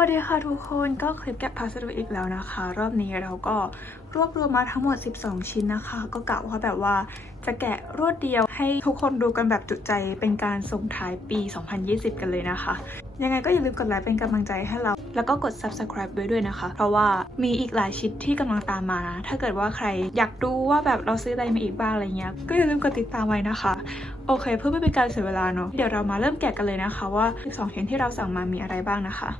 วัสดีค่ะทุกคนก็คลิปแกะพัสดุอีกแล้วนะคะ รอบนี้เราก็รวบรวมมาทั้งหมด 12 ชิ้นนะคะ ก็กะว่าแบบว่าจะแกะรวดเดียวให้ทุกคนดูกันแบบจุใจเป็นการส่งท้ายปี 2020 กันเลยนะคะ ยังไงก็อย่าลืมกดไลค์เป็นกำลังใจให้เรา แล้วก็กด subscribe ไว้ด้วยนะคะ เพราะว่ามีอีกหลายชิ้นที่กำลังตามมานะ ถ้าเกิดว่าใครอยากดูว่าแบบเราซื้ออะไรมาอีกบ้างอะไรเงี้ย ก็อย่าลืมกดติดตามไว้นะคะ โอเค เพื่อไม่เป็นการเสียเวลาเนาะ เดี๋ยวเรามาเริ่มแกะกันเลยนะคะ ว่า 12 ชิ้นที่เราสั่งมามีอะไรบ้างนะคะ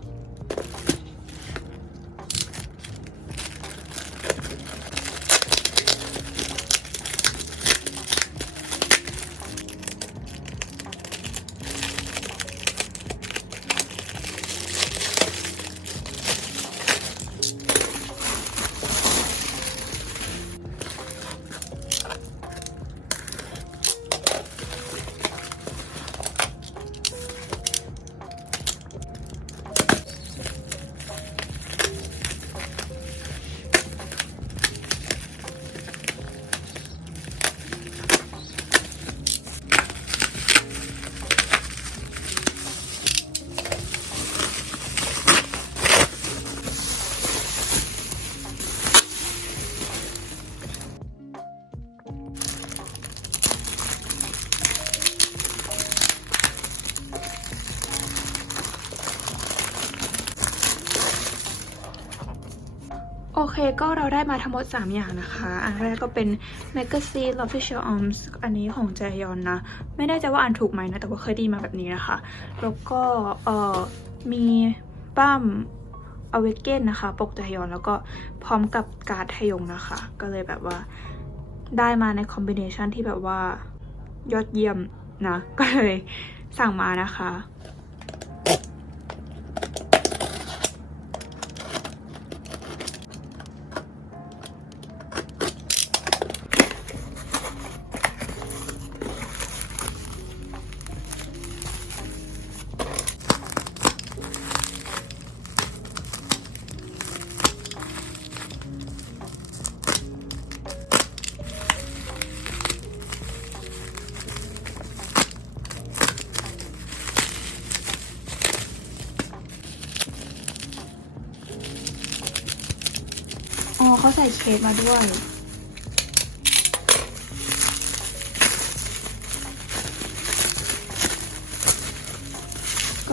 ก็เราได้มาทั้งหมด 3 อย่างนะคะ อันแรกก็เป็น Magazine Official Arms อันนี้ของแจยอนนะ ไม่แน่ใจว่าอ่านถูกไหมนะ แต่ว่าเคยดีมาแบบนี้นะคะ แล้วก็เอ่อมีปั้ม a w a k e n นะคะ ปกแจยอนแล้วก็พร้อมกับการ์ดไทยงนะคะ ก็เลยแบบว่าได้มาในคอมบิเนชันที่แบบว่ายอดเยี่ยมนะ ก็เลยสั่งมานะคะ ใส่เคสมาด้วย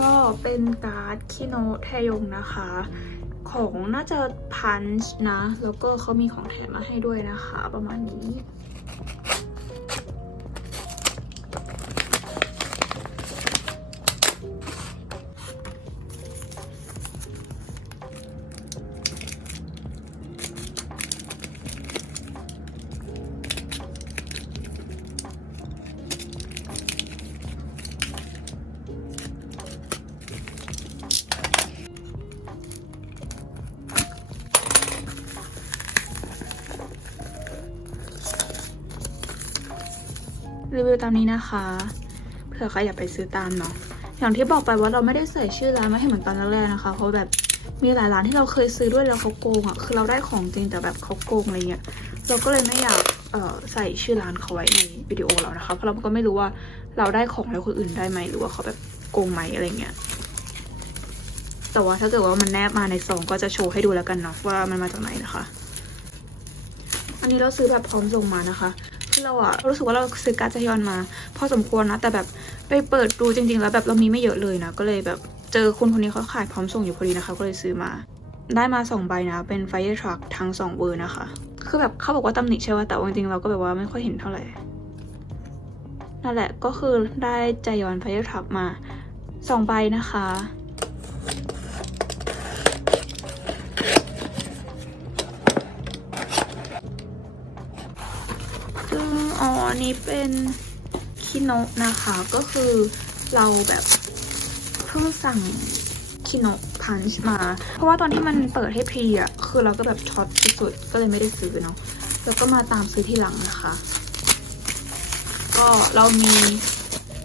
ก็เป็นการ์ดคิโนแทยงนะคะ ของน่าจะพันช์นะ แล้วก็เขามีของแถมมาให้ด้วยนะคะ ประมาณนี้ รีวิวตามนี้นะคะ เผื่อใครอยากไปซื้อตามเนาะอย่างที่บอกไปว่าเราไม่ได้ใส่ชื่อร้านมาให้เหมือนตอนแรกๆนะคะ เพราะแบบมีหลายร้านที่เราเคยซื้อด้วยแล้วเขาโกงอะ่ะคือเราได้ของจริงแต่แบบเขาโกงอะไรเงี้ยเราก็เลยไม่อยากใส่ชื่อร้านเขาไว้ในวิดีโอเรานะคะ เพราะเราก็ไม่รู้ว่าเราได้ของแล้วคนอื่นได้ไหมหรือว่าเขาแบบโกงไหมอะไรเงี้ยแต่ว่าถ้าเกิดว่ามันแนบมาในซองก็จะโชว์ให้ดูแล้วกันเนาะว่ามันมาจากไหนนะคะ อันนี้เราซื้อแบบพร้อมส่งมานะคะ คือเราอะรู้สึกว่าเราซื้อการ์ดจยอนมา พอสมควรนะ แต่แบบไปเปิดดูจริง ๆ แล้วแบบเรามีไม่เยอะเลยนะ ก็เลยแบบเจอคนคนนี้เขาขายพร้อมส่งอยู่พอดีนะคะ ก็เลยซื้อมา ได้มาสองใบนะ เป็น Fire Truck ทั้งสองเวอร์นะคะ คือแบบเขาบอกว่าตำหนิใช่ไหมแต่จริงๆเราก็แบบว่าไม่ค่อยเห็นเท่าไหร่ นั่นแหละก็คือได้จยอน Fire Truck มาสองใบนะคะ ซึ่งอ๋ออันนี้เป็นคิโนะนะคะก็คือเราแบบเพิ่งสั่งคิโนะพันช์มา เพราะว่าตอนที่มันเปิดให้พรีอะ คือเราก็แบบช็อตสุดๆก็เลยไม่ได้ซื้อเนาะแล้วก็มาตามซื้อที่หลังนะคะ ก็เรามี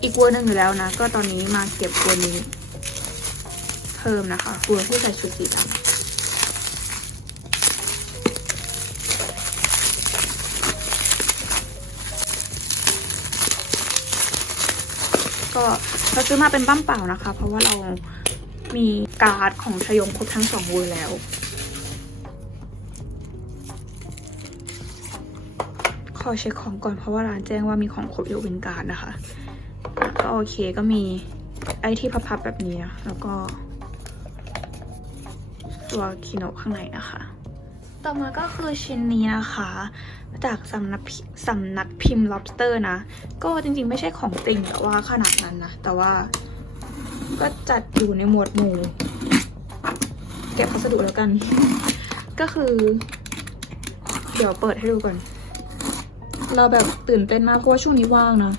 อีกวอร์หนึ่งอยู่แล้วนะ ก็ตอนนี้มาเก็บวอร์นี้ เพิ่มนะคะวอร์ที่ใส่ชุดสีดำ ก็เราซื้อมาเป็นบั้มเปล่านะคะ เพราะว่าเรามีการ์ดของชยงครบทั้งสองเวอร์แล้วขอเช็คของก่อนเพราะว่าร้านแจ้งว่ามีของครบอยกเว้นการ์ดนะคะก็โอเคก็มีไอที่พับๆแบบนี้นะแล้วก็ ตัวคีโนข้างในนะคะ ต่อมาก็คือชิ้นนี้นะคะ จากสำนักพิสำนักพิมพ์ lobster นะ ก็จริงๆไม่ใช่ของติ่งแต่ว่าขนาดนั้นนะ แต่ว่าก็จัดอยู่ในหมวดหมู่เก็บพัสดุแล้วกัน ก็คือ เดี๋ยวเปิดให้ดูก่อน เราแบบตื่นเต้นมากเพราะว่าช่วงนี้ว่างนะ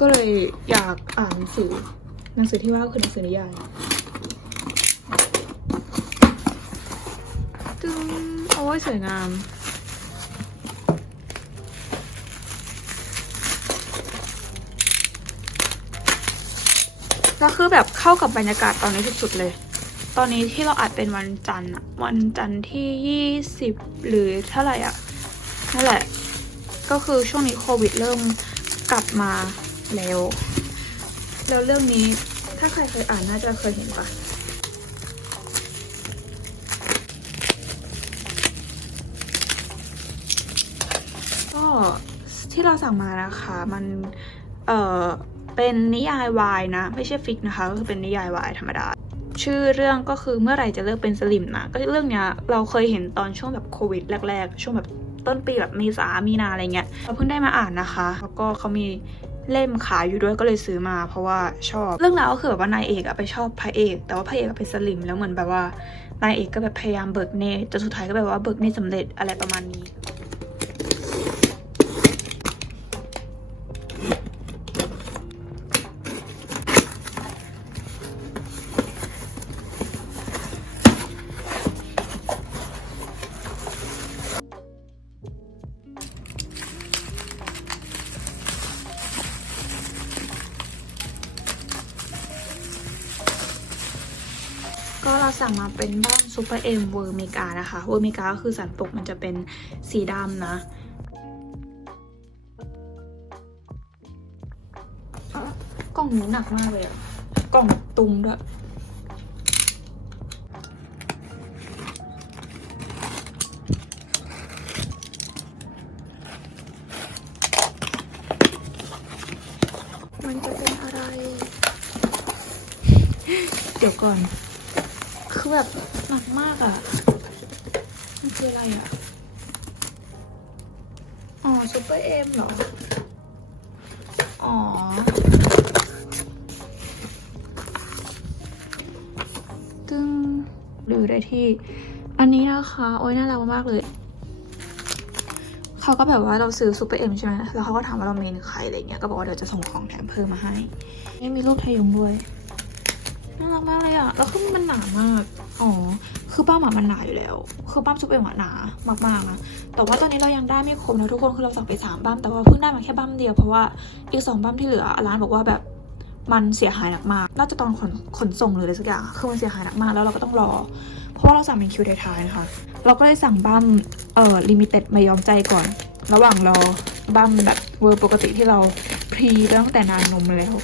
ก็เลยอยากอ่านหนังสือหนังสือที่ว่าก็คือหนังสือนิยายตึ้งโอ้ยสวยงาม แล้วคือแบบเข้ากับบรรยากาศตอนนี้สุดๆเลย ตอนนี้ที่เราอัดเป็นวันจันทร์อะวันจันทร์ที่ยี่สิบหรือเท่าไหร่อะนั่นแหละ ก็คือช่วงนี้โควิดเริ่มกลับมาแล้ว แล้วเรื่องนี้ถ้าใครเคยอ่านน่าจะเคยเห็นปะก็ที่เราสั่งมานะคะมัน เอ่อ เป็นนิยายวายนะ ไม่ใช่ฟิกนะคะ ก็คือเป็นนิยายวายธรรมดา ชื่อเรื่องก็คือเมื่อไหร่จะเลิกเป็นสลิมนะ ก็เรื่องเนี้ยเราเคยเห็นตอนช่วงแบบโควิดแรกๆ ช่วงแบบต้นปีแบบเมษามีนาอะไรเงี้ยเราเพิ่งได้มาอ่านนะคะ แล้วก็เขามีเล่มขายอยู่ด้วยก็เลยซื้อมา เพราะว่าชอบ เรื่องราวก็คือแบบว่านายเอกอะไปชอบพระเอก แต่ว่าพระเอกเป็นสลิมแล้วเหมือนแบบว่านายเอกก็แบบพยายามเบิกเนจนสุดท้ายก็แบบว่าเบิกเนตรสำเร็จอะไรประมาณนี้ สั่งมาเป็นบ้านซูเปอร์เอ็มเวอร์เมกานะคะเวอร์เมกาก็คือสันปกมันจะเป็นสีดำนะ กล่องนี้หนักมากเลยอะกล่องตุ้มด้วยมันจะเป็นอะไร เดี๋ยวก่อน คือแบบหนักมากอะ่ะ มันคืออะไรอะ่ะ อ๋อซูเปอร์เอ็มเหรอ อ๋อ ตึงดูได้ที่ อันนี้นะคะ โอ้ยน่ารักมากเลยเขาก็แบบว่าเราซื้อซูเปอร์เอ็มใช่ไหมแล้วเขาก็ถามว่าเราเมนใครอะไรเงี้ย ก็บอกว่าเดี๋ยวจะส่งของแถมเพิ่มมาให้ นี่มีรูปไทยงด้วย น่ารักมากเลยอะแล้วคือมันหนามาก อ๋อ คือป้าหมามันหนาอยู่แล้ว คือป้ามซุปเปอร์หมาหนามากๆนะ แต่ว่าตอนนี้เรายังได้ไม่ครบนะทุกคน คือเราสั่งไปสามบ้ามแต่ว่าเพิ่งได้มาแค่บ้ามเดียว เพราะว่าอีกสองบ้ามที่เหลือร้านบอกว่าแบบมันเสียหายหนักมาก น่าจะตอนขนขนส่งหรืออะไรสักอย่าง คือมันเสียหายหนักมาก แล้วเราก็ต้องรอ เพราะเราสั่งเป็นคิวท้ายๆนะคะ เราก็เลยสั่งบ้ามเอ่อลิมิเต็ดมายอมใจก่อน ระหว่างรอบ้ามแบบเวอร์ปกติที่เราพรีตั้งแต่นานนมแล้ว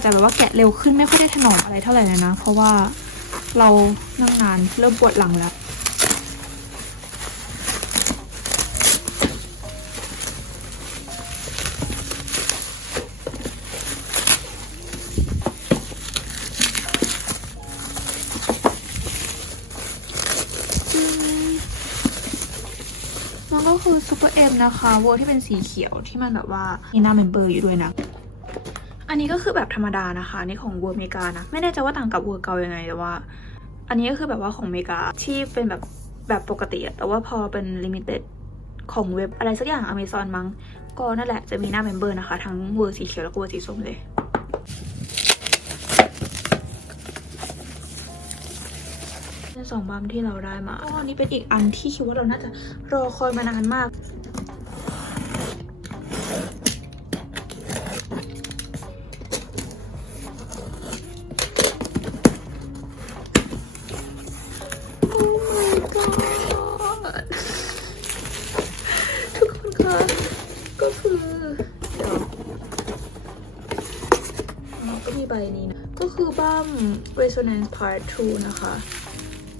จจะแบบว่าแกะเร็วขึ้นไม่ค่อยได้ถนอมอะไรเท่าไหร่เลยนะ เพราะว่าเรานั่งนานเริ่มปวดหลังแล้วมันก็คือซูเปอร์เอ็มนะคะวอร์ที่เป็นสีเขียวที่มันแบบว่ามีหน้าเมมเบอร์อยู่ด้วยนะ อันนี้ก็คือแบบธรรมดานะคะนี่ของเวอร์เมกานะ ไม่แน่ใจว่าต่างกับเวอร์เกายังไงแต่ว่า อันนี้ก็คือแบบว่าของเมกาที่เป็นแบบแบบปกติแต่ว่าพอเป็นลิมิเต็ดของเว็บอะไรสักอย่างอเมซอนมั้ง ก็นั่นแหละจะมีหน้าเมมเบอร์นะคะ ทั้งเวอร์สีเขียวแล้วก็เวอร์สีส้มเลยสองบัมที่เราได้มาอ๋ออันนี้เป็นอีกอันที่คิดว่าเราน่าจะรอคอยมานานมาก นี้นะ ก็คือบัม resonance part 2 นะคะ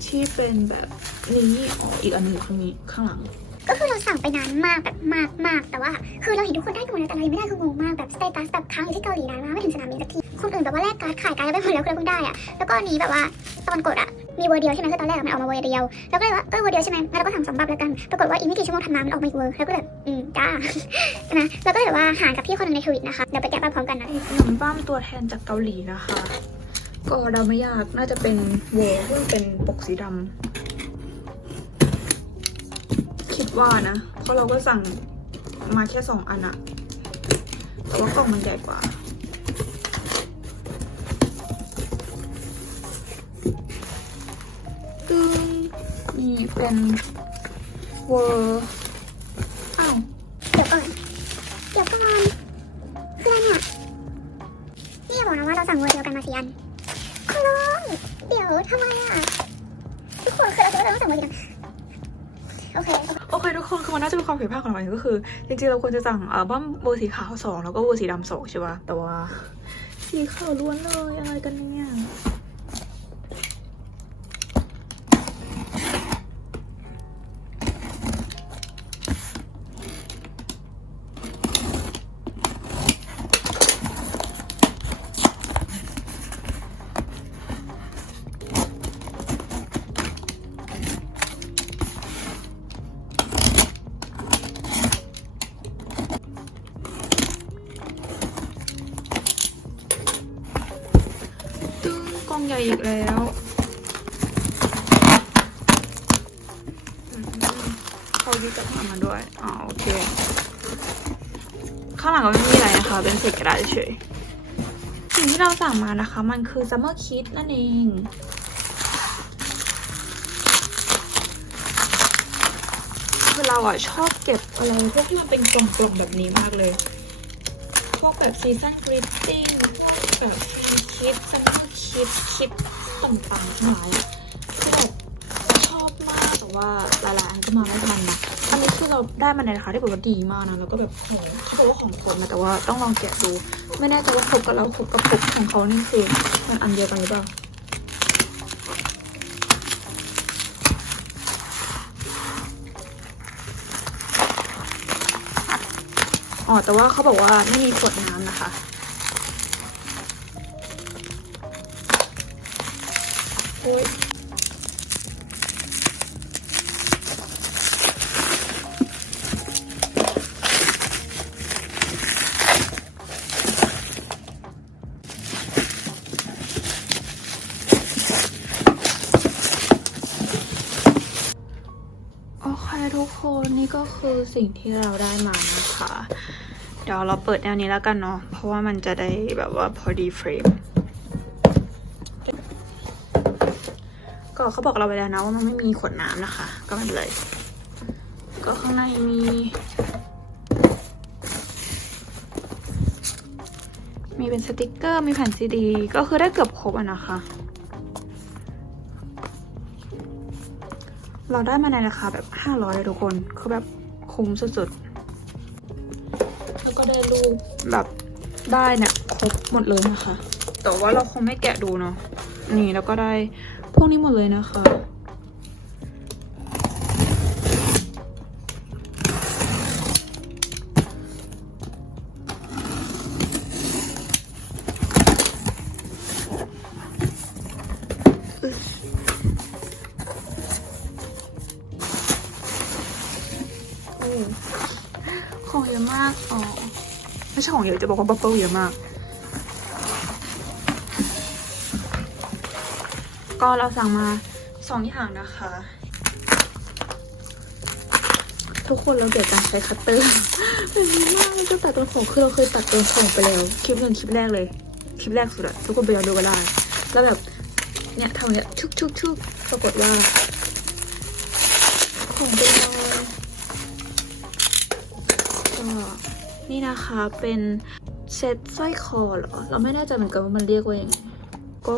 ที่เป็นแบบนี้อ๋ออีกอันหนึงข้างนี้ข้างหลังก็คือเราสั่งไปนานมากแบบมากมากแต่ว่า คือเราเห็นทุกคนได้กันหมดแล้วแต่เรายังไม่ได้คืองงมากแบบสเตตัสแบบค้างอยู่ที่เกาหลีนานมากไม่ถึงสนามบินสักทีคนอื่นแบบว่าแลกการ์ดขายการ์ดไปหมดแล้วคือเราเพิ่งได้อะแล้วก็อันนี้แบบว่าตอนกดอะ มีเวอร์เดียวใช่ไหมคือตอนแรกมันออกมาเวอร์เดียวแล้วก็เลยว่าเออเวอร์เดียวใช่ไหมงั้นเราก็ทำสองบับแล้วกันปรากฏว่าอีกไม่กี่ชั่วโมงถัดมามันออกมาอีกเวอร์แล้วก็แบบอืมจ้าใช่ไหมแล้วก็เลยแบบว่าห่ารกับพี่คนนึงในทวิตนะคะเดี๋ยวไปแกะบับพร้อมกันนะหนังบ้ามตัวแทนจากเกาหลีนะคะ ก็เดาไม่ยากน่าจะเป็นโวซึ่งเป็นปกสีดำคิดว่านะเพราะเราก็สั่งมาแค่สองอันอะแต่ว่ากล่องมันใหญ่กว่า นี่เป็นเวอร์อ้าวเดี๋ยวก่อนเดี๋ยวก่อนคืออะไรเนี่ยนี่อย่าบอกนะว่าเราสั่งเวอร์เดียวกันมาสี่อันขอร้องเดี๋ยวทำไมอะทุกคนคือเราคิดว่าเราต้องสั่งเวอร์เดียวกันโอเคโอเคทุกคนคือมันน่าจะเป็นความผิดพลาดของเราเองก็คือจริงๆเราควรจะสั่งอัลบั้มเวอร์สีขาวสองแล้วก็เวอร์สีดำสองใช่ปะแต่ว่าสีขาวล้วนเลยอะไรกันเนี่ย ใหญ่อีกแล้วเขาดีจับมาด้วยอ๋อโอเค ข้างหลังก็ไม่มีอะไรนะคะ เป็นเศษกระดาษเฉยสิ่งที่เราสั่งมานะคะ มันคือ Summer Kit นั่นเองคือเราอะชอบเก็บอะไรพวกที่มันเป็นกล่องๆแบบนี้มากเลย พวกแบบซีซันกริตติ้งพวกแบบคิดซัม เมอร์คิดคิดต่างๆทั้งหลายอะคือแบบชอบมากแต่ว่าหลายๆอันก็มาไม่ทันนะอันนี้คือเราได้มาในราคาที่แบบว่าดีมากนะแล้วก็แบบของเขาบอกว่าของครบนะแต่ว่าต้องลองแกะดู ไม่แน่ใจว่าครบกับเราครบกับครบของเขานี่คือมันอันเดียวกันหรือเปล่าอ๋อแต่ว่าเขาบอกว่าไม่มีขวดน้ำนะคะ อ้ยโอเคทุกคนนี่ก็คือสิ่งที่เราได้มานะคะ เดี๋ยวเราเปิดแนวนี้แล้วกันเนาะเพราะว่ามันจะได้แบบว่าพอดีเฟรม ก็เขาบอกเราไปแล้วนะว่ามันไม่มีขวดน้ำนะคะ ก็ไม่เป็นไรก็ข้างในมี มีเป็นสติกเกอร์ มีแผ่นซีดี ก็คือได้เกือบครบอะนะคะ เราได้มาในราคาแบบ 500เลยทุกคน คือแบบคุ้มสุดๆ แล้วก็ได้รูปแบบได้เนี่ยครบหมดเลยนะคะ แต่ว่าเราคงไม่แกะดูเนาะ นี่แล้วก็ได้ วกนี้หมดเลยนะคะ ของเยอะมาก อ๋อ ไม่ใช่ของเยอะจะบอกว่าบับเบิ้ลเยอะมาก ก็เราสั่งมาสองอย่างนะคะ ทุกคนเราเกี่ยวการใช้คัตเตอร์มันดีมากเลยจะตัดต้นของคือเราเคยตัดต้นของไปแล้ว คลิปหนึ่งคลิปแรกเลย คลิปแรกสุดอะทุกคนไปย้อนดูกันได้แล้วแบบเนี่ยทำเงี้ยชุกชุกชุกปรากฏว่าของเป็นรอยก็นี่นะคะเป็นเซตสร้อยคอเหรอ เราไม่แน่ใจเหมือนกันว่ามันเรียกว่าอยังไงก็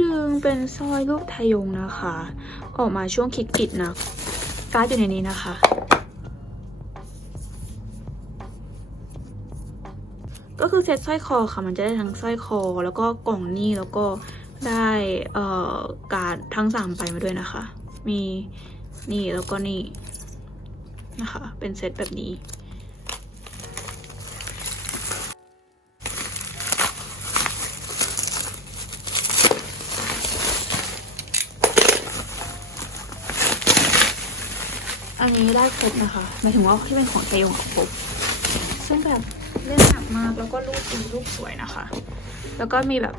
ดึงเป็นสร้อยรูปไทยงนะคะ ออกมาช่วงคิกอิดนะการ์ดอยู่ในนี้นะคะ ก็คือเซ็ตสร้อยคอค่ะ มันจะได้ทั้งสร้อยคอ แล้วก็กล่องนี่แล้วก็ได้เอ่อการดทั้งสามใบมาด้วยนะคะ มีนี่แล้วก็นี่นะคะ เป็นเซตแบบนี้ นนี้ได้ครบนะคะหมายถึงว่าที่เป็นของเทยงครบซึ่งแบบเล่นหนักมากแล้วก็รูปดีรูปสวยนะคะ แล้วก็มีแบบ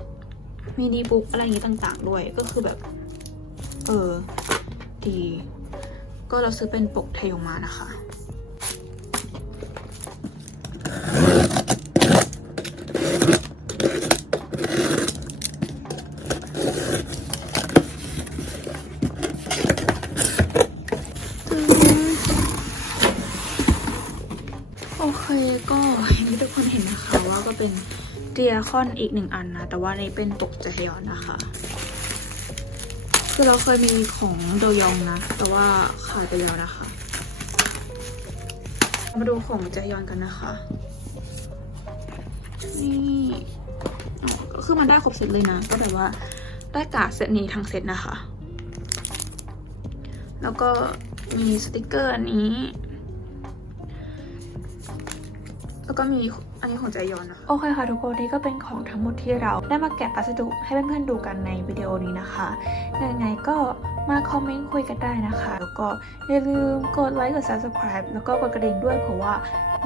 มินิบุ๊กอะไรอย่างนี้ต่างๆ ด้วยก็คือแบบ เออดี ก็เราซื้อเป็นปกไทยงมานะคะ ก็อย่างที่ทุกคนเห็นนะคะว่าก็เป็นเดียคอนอีกหนึ่งอันนะ แต่ว่าในเป็นปกเจฮยอนนะคะ คือเราเคยมีของโดยองนะ แต่ว่าขายไปแล้วนะคะ มาดูของเจฮยอนกันนะคะ นี่ก็คือมันได้ครบเซตเลยนะ ก็แบบว่าได้กาดเซตนี้ทั้งเซตนะคะ แล้วก็มีสติกเกอร์อันนี้ แล้วก็มีอันนี้ของใจยอนนะคะ โอเคค่ะทุกคนนี่ก็เป็นของทั้งหมดที่เราได้มาแกะพัสดุให้เพื่อนๆดูกันในวิดีโอนี้นะคะ ยังไงก็มาคอมเมนต์คุยกันได้นะคะ แล้วก็อย่าลืมกดไลค์กด subscribe แล้วก็กดกระดิ่งด้วยเพราะว่า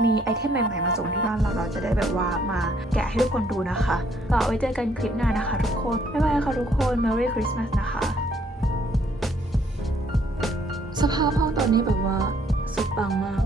มีไอเทมใหม่ๆมาส่งที่บ้านเราเราจะได้แบบว่ามาแกะให้ทุกคนดูนะคะก็เอาไว้เจอกันคลิปหน้านะคะ ทุกคนบ๊ายบายค่ะทุกคน Merry Christmas นะคะ สภาพห้องตอนนี้แบบว่าสุดปังมาก